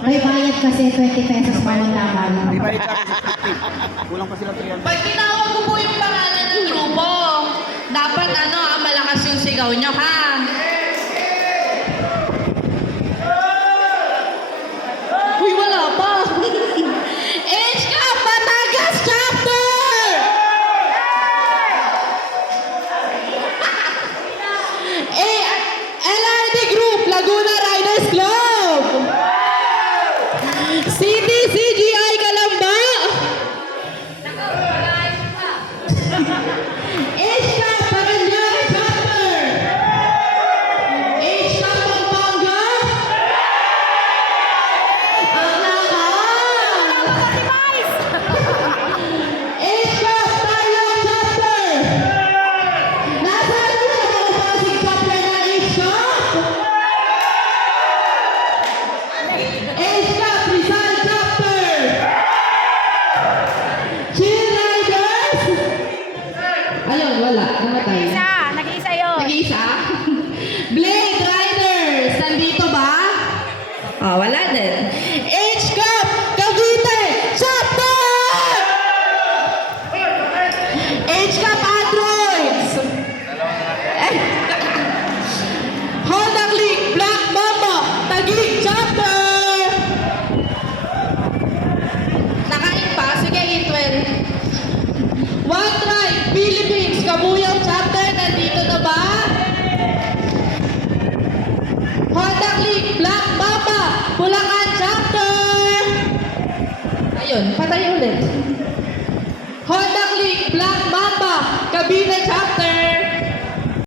May bayad kasi 20 pesos bawat tama. May bayad sa akin 50. Kulang pa sila 300. Pag tinawag ko po yung pangalan ng grupo, dapat malakas yung sigaw nyo, ha? Uy, wala pa. HK Batangas Chapter! LRD Group, Laguna